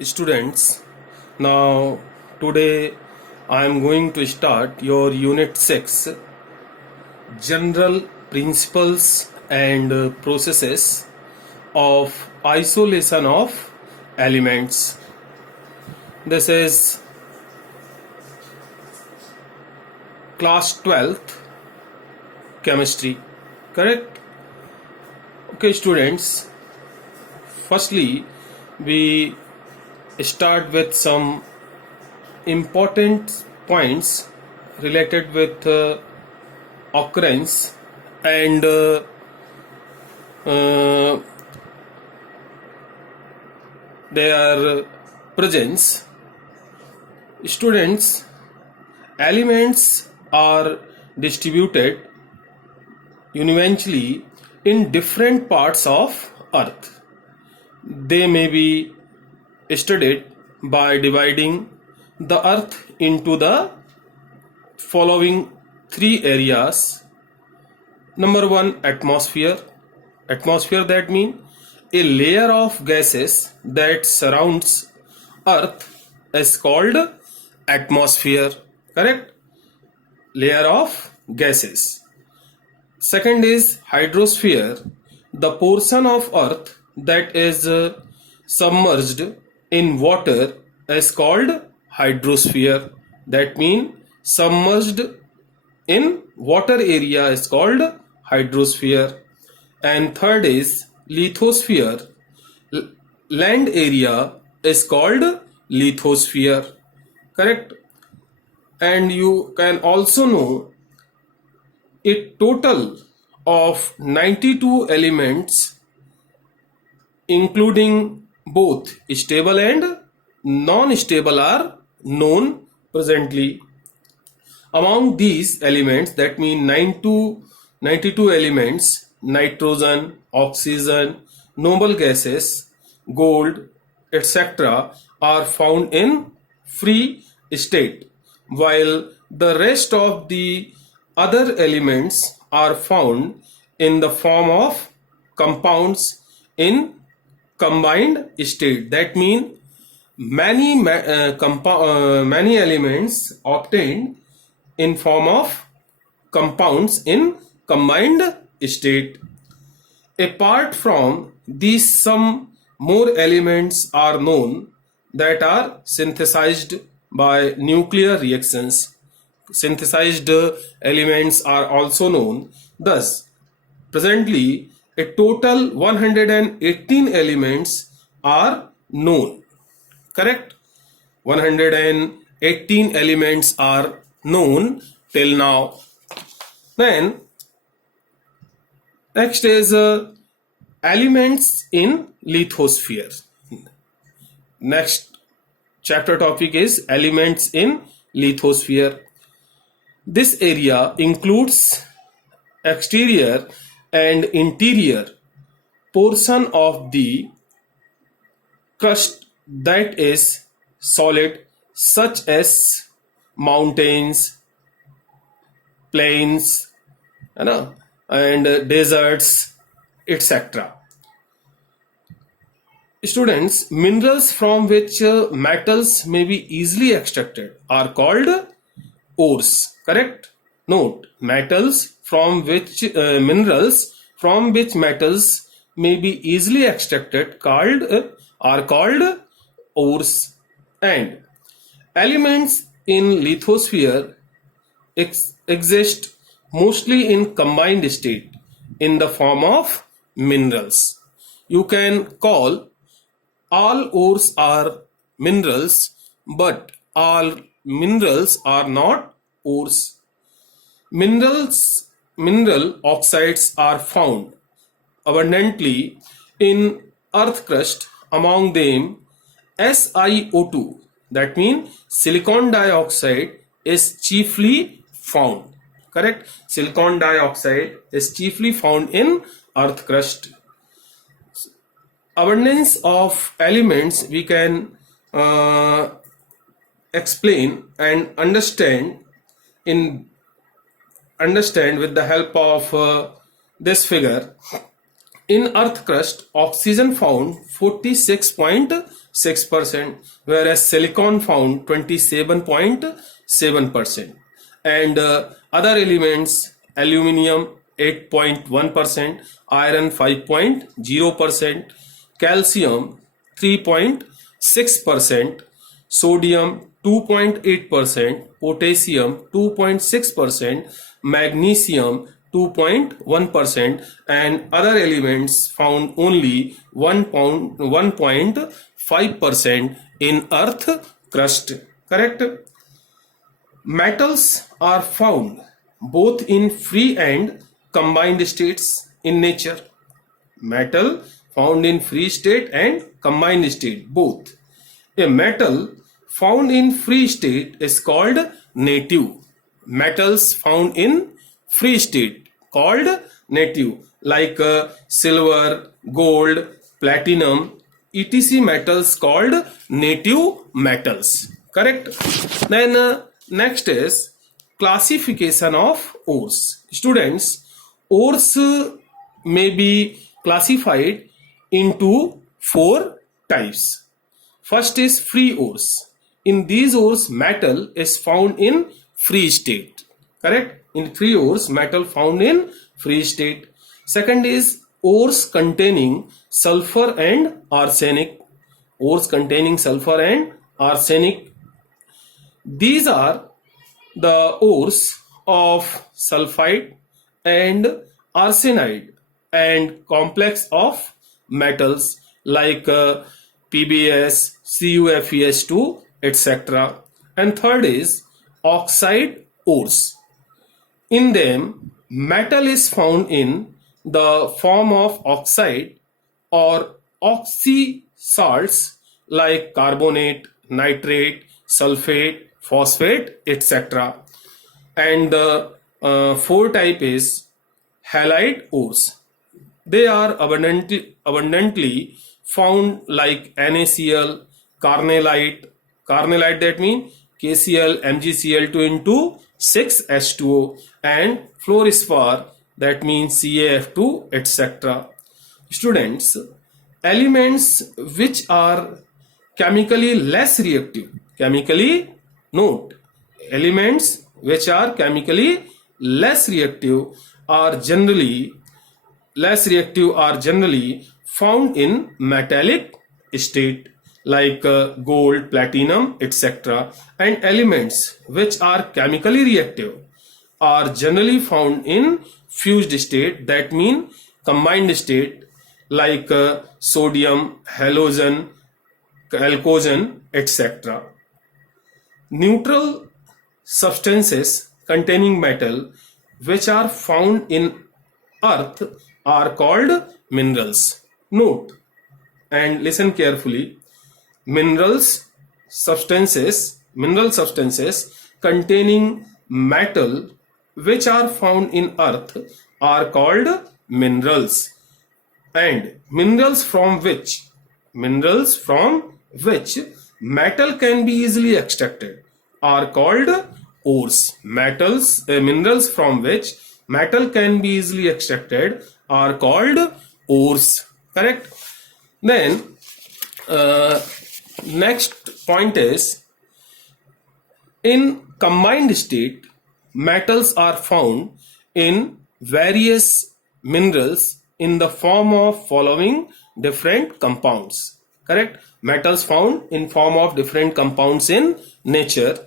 Students, now today I am going to start your Unit 6 General Principles and Processes of Isolation of Elements. This is Class 12th Chemistry, correct? Okay, students, firstly we start with some important points related with occurrence and their presence. Students, elements are distributed uniformly in different parts of Earth. They may be studied by dividing the Earth into the following three areas. Number one, atmosphere. Atmosphere, that means a layer of gases that surrounds Earth is called atmosphere, correct? Layer of gases. Second is hydrosphere, the portion of Earth that is submerged in water is called hydrosphere. That means submerged in water area is called hydrosphere. And third is lithosphere. Land area is called lithosphere, correct? And you can also know a total of 92 elements including both stable and non-stable are known presently. Among these elements, that means 92 elements, nitrogen, oxygen, noble gases, gold, etc. are found in free state, while the rest of the other elements are found in the form of compounds in combined state. That means many elements obtained in form of compounds in combined state. Apart from these, some more elements are known that are synthesized by nuclear reactions. Synthesized elements are also known. Thus, presently a total 118 elements are known, correct? 118 elements are known till now. Then next is elements in lithosphere. Next chapter topic is elements in lithosphere. This area includes exterior and interior portion of the crust that is solid, such as mountains, plains, and deserts, etc. Students, minerals from which metals may be easily extracted are called ores, correct? Note, minerals from which metals may be easily extracted are called ores. And elements in lithosphere exist mostly in combined state in the form of minerals. You can call all ores are minerals, but all minerals are not ores. Mineral oxides are found abundantly in earth crust. Among them, SiO2, that means silicon dioxide, is chiefly found, correct? Silicon dioxide is chiefly found in earth crust. Abundance of elements we can explain and understand with the help of this figure. In earth crust, oxygen found 46.6%, whereas silicon found 27.7%. And other elements, aluminium 8.1%, iron 5.0%, calcium 3.6%, sodium 2.8%, potassium 2.6%, magnesium 2.1%, and other elements found only 1.5% in earth crust. Correct? Metals are found both in free and combined states in nature. Metal found in free state and combined state, both. A metal found in free state is called native. Metals found in free state called native, like silver, gold, platinum, etc. metals called native metals. Correct? Then next is classification of ores. Students, ores may be classified into 4 types. First is free ores. In these ores, metal is found in free state. Correct? In free ores, metal found in free state. Second is ores containing sulfur and arsenic. Ores containing sulfur and arsenic. These are the ores of sulfide and arsenide and complex of metals like PbS, CuFeS2, etc. And third is oxide ores. In them, metal is found in the form of oxide or oxy salts like carbonate, nitrate, sulfate, phosphate, etc. And the fourth type is halide ores. They are abundantly found like NaCl, carnallite. Carnallite, that means KCl, MgCl2 into 6H2O, and fluorspar, that means CaF2, etc. Students, elements which are chemically less reactive, elements which are chemically less reactive are generally found in metallic state like gold, platinum, etc. And elements which are chemically reactive are generally found in fused state, that means combined state like sodium, halogen, chalcogen, etc. Neutral substances containing metal which are found in earth are called minerals. Note and listen carefully. Mineral substances containing metal which are found in earth are called minerals, and minerals from which metal can be easily extracted are called ores. Minerals from which metal can be easily extracted are called ores. Correct? Then next point is, in combined state, metals are found in various minerals in the form of following different compounds. Correct? Metals found in form of different compounds in nature.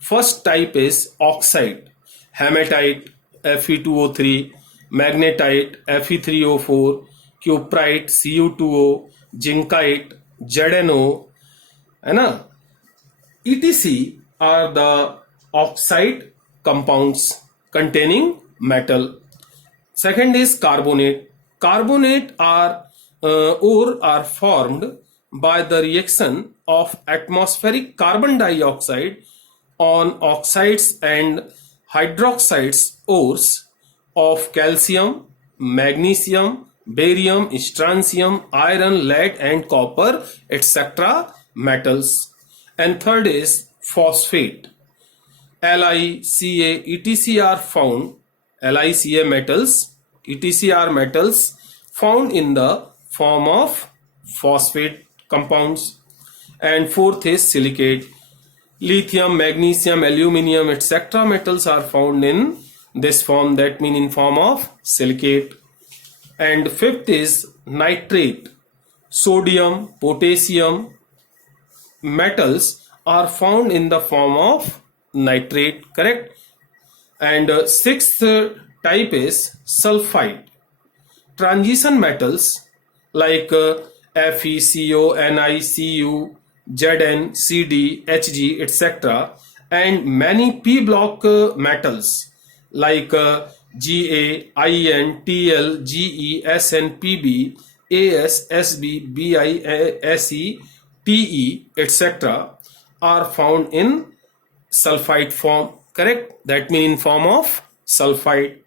First type is oxide, hematite, Fe2O3, magnetite, Fe3O4, cuprite, Cu2O, zincite, ZnO, etc. are the oxide compounds containing metal. Second is carbonate. Carbonate are formed by the reaction of atmospheric carbon dioxide on oxides and hydroxides ores of calcium, magnesium, barium, strontium, iron, lead and copper, etc. metals. And third is phosphate. Li, Ca, etc. are found. Li, Ca metals, etc. are metals found in the form of phosphate compounds. And fourth is silicate. Lithium, magnesium, aluminium, etc. metals are found in this form, that means in form of silicate. And fifth is nitrate. Sodium, potassium metals are found in the form of nitrate, correct? And sixth type is sulfide. Transition metals like Fe, Co, Ni, Cu, Zn, Cd, Hg, etc. and many p block metals like Ga, In, Tl, Ge, Sn, Pb, As, Sb, Bi, Se, Te, etc. are found in sulfide form, correct? That means in form of sulfide.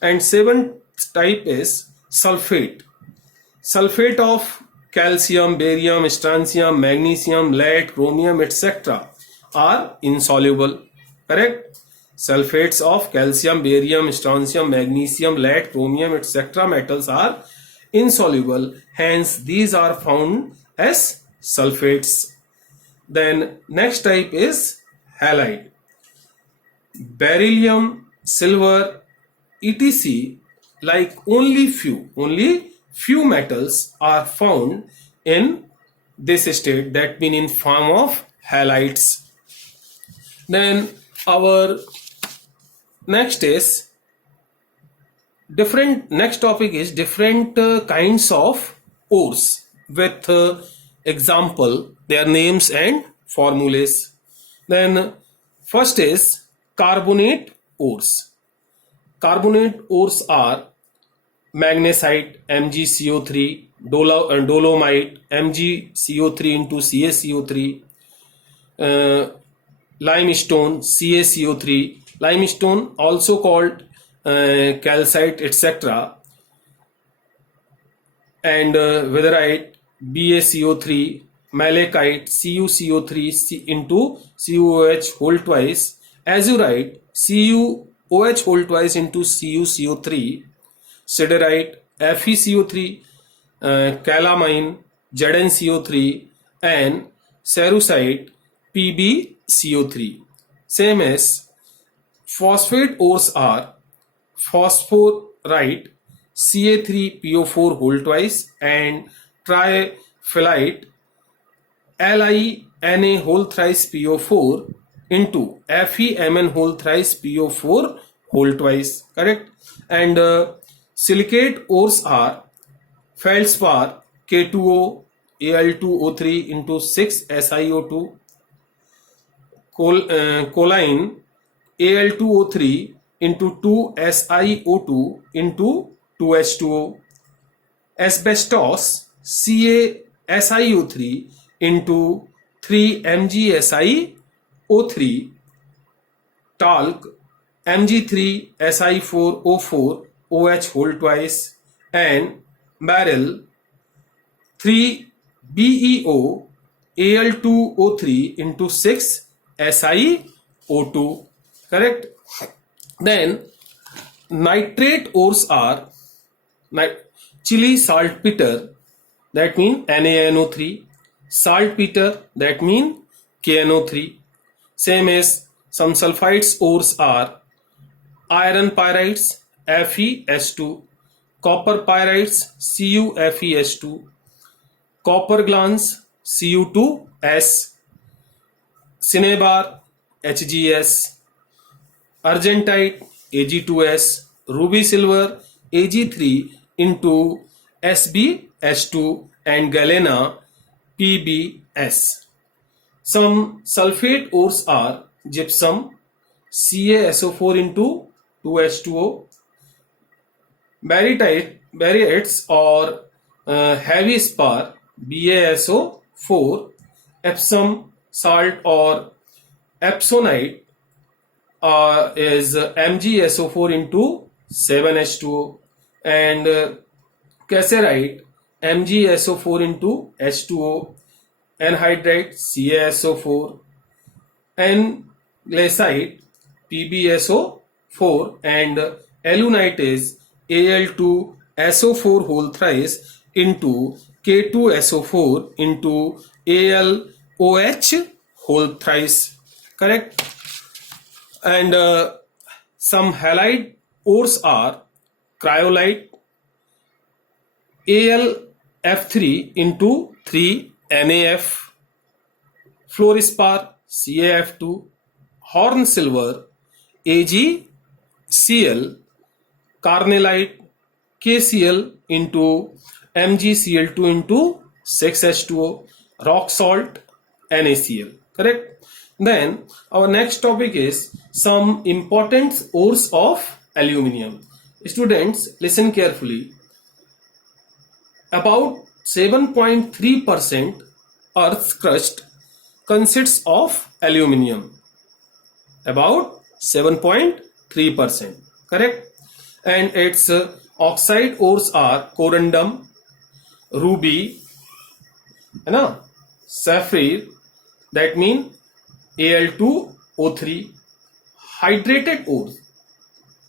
And seventh type is sulfate. Sulfate of calcium, barium, strontium, magnesium, lead, chromium, etc. are insoluble, correct? Sulfates of calcium, barium, strontium, magnesium, lead, chromium, etc. metals are insoluble, hence these are found as sulfates. Then next type is halide. Beryllium, silver, etc. like only few metals are found in this state, that means in form of halides. Then our next topic is different kinds of ores with example, their names and formulas. Then first is carbonate ores. Carbonate ores are magnesite, MgCO3, dolomite, MgCO3 into CaCO3, limestone, CaCO3, limestone also called calcite, etc. and witherite, BaCO3, malachite, CuCO3 into CuOH whole twice, azurite, CuOH whole twice into CuCO3, siderite, FeCO3, calamine, ZnCO3 and cerussite, PbCO3. Same as phosphate ores are phosphorite, Ca3PO4 whole twice and triphthalite, LiNa whole thrice PO4 into FeMn whole thrice PO4 whole twice, correct? And silicate ores are feldspar, K2O, Al2O3 into 6SiO2, choline, Al2O3 into 2SiO2 into 2H2O, asbestos, CaSiO3 into 3MgSiO3, talc, Mg3Si4O4 OH whole twice and beryl, 3BeO Al2O3 into 6SiO2, correct? Then nitrate ores are chili saltpeter, that means NaNO3, saltpeter, that means KNO3. Same as some sulfides ores are iron pyrites, FeS2, copper pyrites, CuFeS2, copper glans, Cu2S, cinnabar, HgS, argentite, Ag2S, ruby silver, Ag3 into SbS2 and galena, PbS. Some sulfate ores are gypsum, CaSO4 into 2H2O, barytes or heavy spar, BaSO4, Epsom salt or epsonite is MgSO4 into 7H2O, and cassiterite, MgSO4 into H2O, anhydrite, CaSO4, and glassite, PbSO4, and alunite is Al2 SO4 whole thrice into K2SO4 into AlOH whole thrice. Correct? And some halide ores are cryolite, AlF3 into 3NAF, fluorspar, CaF2, horn silver, AgCl, carnellite, KCl into MgCl2 into 6H2O, rock salt, NaCl. Correct? Then our next topic is some important ores of aluminium. Students, listen carefully. About 7.3% Earth's crust consists of aluminium. About 7.3%. Correct? And its oxide ores are corundum, ruby, sapphire, that means Al2O3, hydrated ores,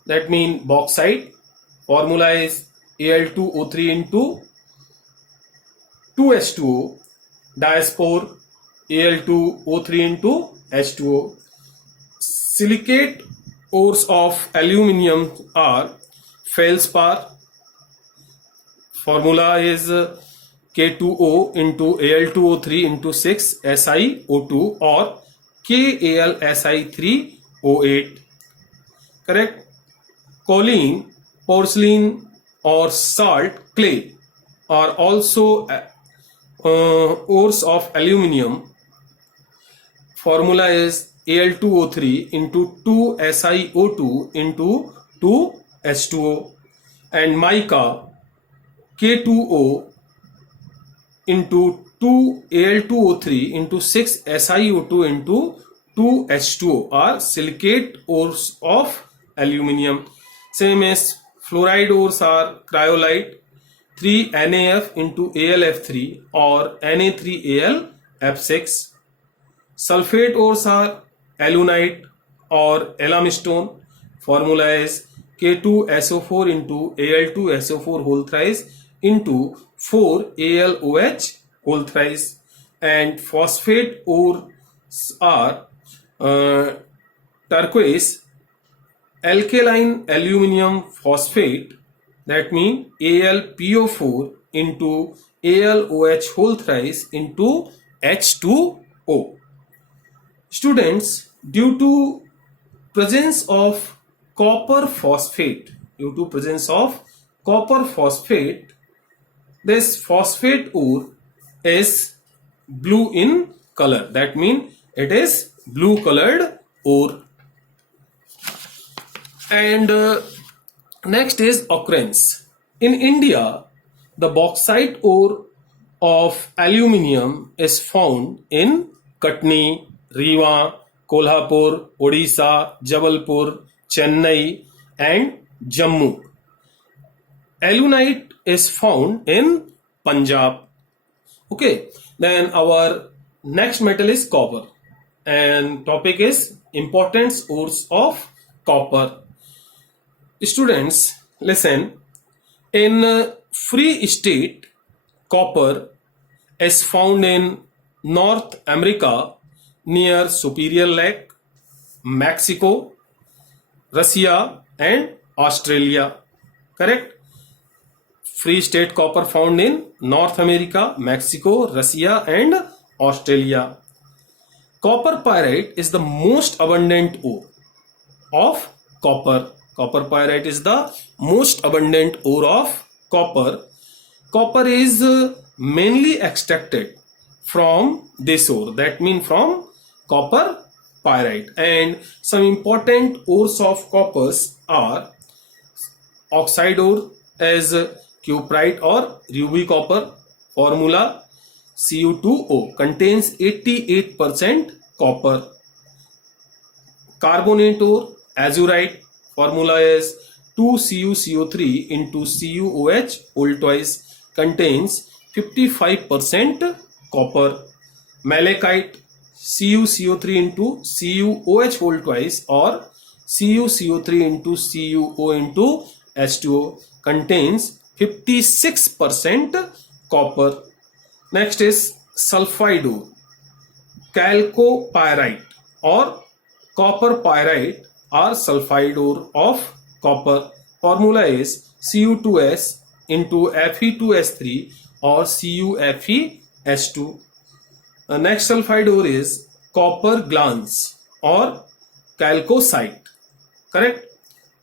that means bauxite, formula is Al2O3 into 2H2O, diaspore Al2O3 into H2O. Silicate ores of aluminium are feldspar, formula is K2O into Al2O3 into 6SiO2 or KAlSi3O8. Correct? Choline, porcelain or salt clay are also ores of aluminium. Formula is Al2O3 into 2SiO2 into 2H2O. And mica, K2O into 2Al2O3 into 6SiO2 into 2H2O are silicate ores of aluminium. Same as fluoride ores are cryolite, 3NaF into AlF3 or Na3AlF6. Sulfate ores are alunite or alamstone. Formula is K2SO4 into Al2SO4 whole thrice into 4AlOH whole thrice. And phosphate ores are turquoise, alkaline aluminum phosphate, that means AlPO4 into AlOH whole thrice into H2O. Students, due to presence of copper phosphate, this phosphate ore is blue in color, that means it is blue colored ore. And next is occurrence. In India, the bauxite ore of aluminium is found in Katni, Rewa, Kolhapur, Odisha, Jabalpur, Chennai and Jammu. Alunite is found in Punjab. Okay, then our next metal is copper, and topic is importance ores of copper. Students, listen. In Free State, copper is found in North America near Superior Lake, Mexico, Russia and Australia. Correct? Free State copper found in North America, Mexico, Russia and Australia. Copper pyrite is the most abundant ore of copper. Copper pyrite is the most abundant ore of copper. Copper is mainly extracted from this ore, that means from copper pyrite. And some important ores of coppers are oxide ore as cuprite or ruby copper. Formula Cu2O contains 88% copper. Carbonate ore azurite. Formula is 2CuCO3 into CuOH whole twice contains 55% copper. Malachite CuCO3 into CuOH whole twice or CuCO3 into CuO into H2O contains 56% copper. Next is sulfide ore, chalcopyrite or copper pyrite or sulfide ore of copper. Formula is Cu2s into Fe2S3 or CuFeS2. Next sulfide ore is copper glans or chalcocite. Correct?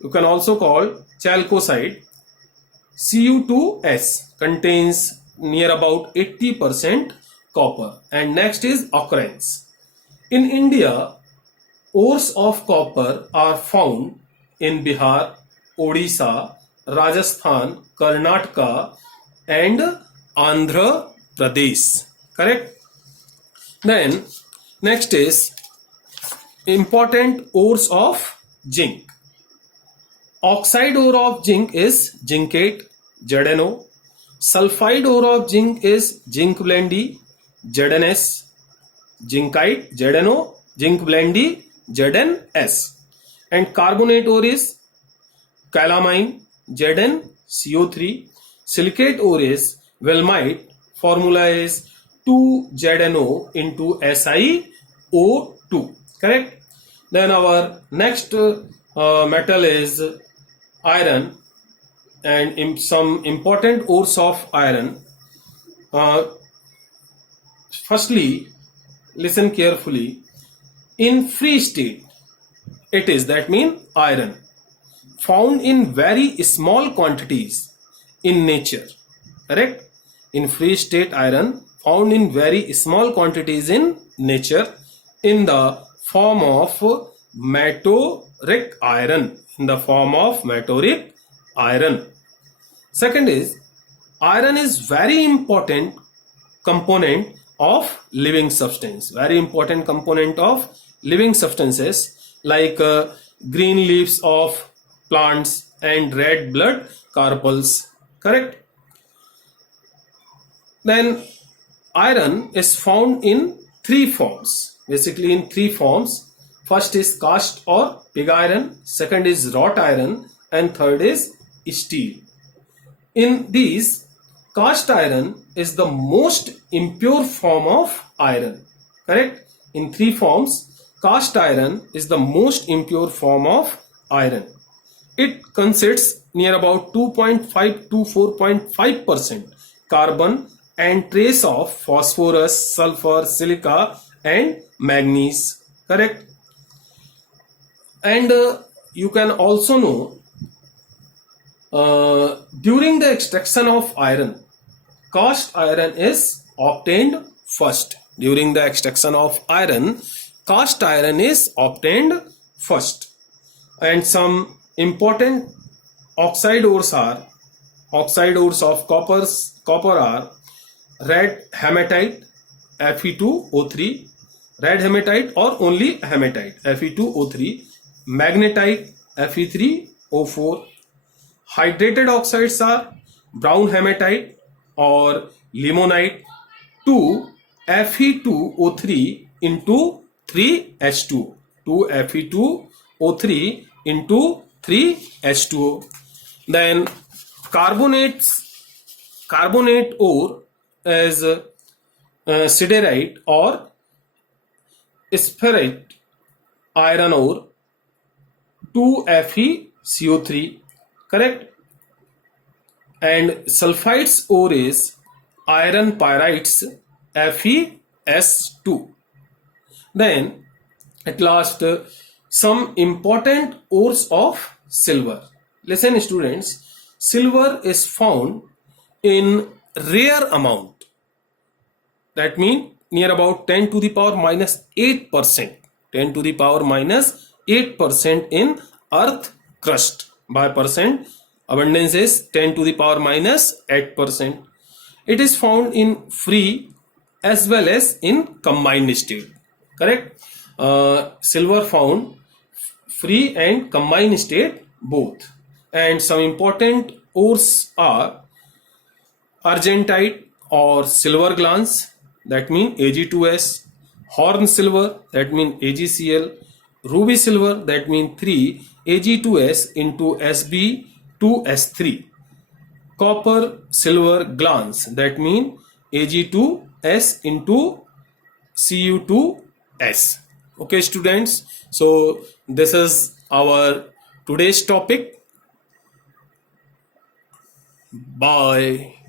You can also call chalcocite. Cu2s contains near about 80% copper. And next is occurrence. In India, ores of copper are found in Bihar, Odisha, Rajasthan, Karnataka and Andhra Pradesh. Correct? Then next is important ores of zinc. Oxide ore of zinc is zincate, ZnO. Sulfide ore of zinc is zinc blendy, ZnS. Zincite, ZnO, zinc blendy, ZnS. And carbonate ore is calamine, ZnCO3. Silicate ore is wilmite. Formula is 2ZnO into SiO2. Correct? Then our next metal is iron, and some important ores of iron. Firstly, listen carefully. In free state, it is, that means iron, found in very small quantities in nature. Correct? In free state iron found in very small quantities in nature in the form of metallic iron. In the form of metallic iron. Second is, iron is very important component of living substance. Very important component of living substances like green leaves of plants and red blood corpuscles. Correct? Then iron is found in three forms. Basically in three forms. First is cast or pig iron, second is wrought iron, and third is steel. In these, cast iron is the most impure form of iron. Correct? In three forms, cast iron is the most impure form of iron. It consists near about 2.5 to 4.5% carbon and trace of phosphorus, sulfur, silica and manganese. Correct? And you can also know during the extraction of iron, cast iron is obtained first. During the extraction of iron, cast iron is obtained first. And some important oxide ores are, oxide ores of copper are red hematite, Fe2O3, red hematite or only hematite, Fe2O3, magnetite, Fe3O4. Hydrated oxides are brown hematite or limonite, 2 Fe2O3 into 3H2O, 2 Fe2O3 into 3H2O. Then carbonate ore is siderite or spherite iron ore, 2 FeCO3. Correct? And sulfides ore is iron pyrites, FeS2. Then at last some important ores of silver. Listen students, silver is found in rare amount. That means near about 10 to the power minus 8%. 10 to the power minus 8% in earth crust. By percent, abundance is 10 to the power minus 8%. It is found in free as well as in combined state. Correct? Silver found free and combined state both. And some important ores are argentite or silver glance, that means Ag2S, horn silver, that means AgCl, ruby silver, that means 3 Ag2S into Sb2S3. copper silver glance, that mean Ag2S into Cu2S. Okay students, so this is our today's topic. Bye.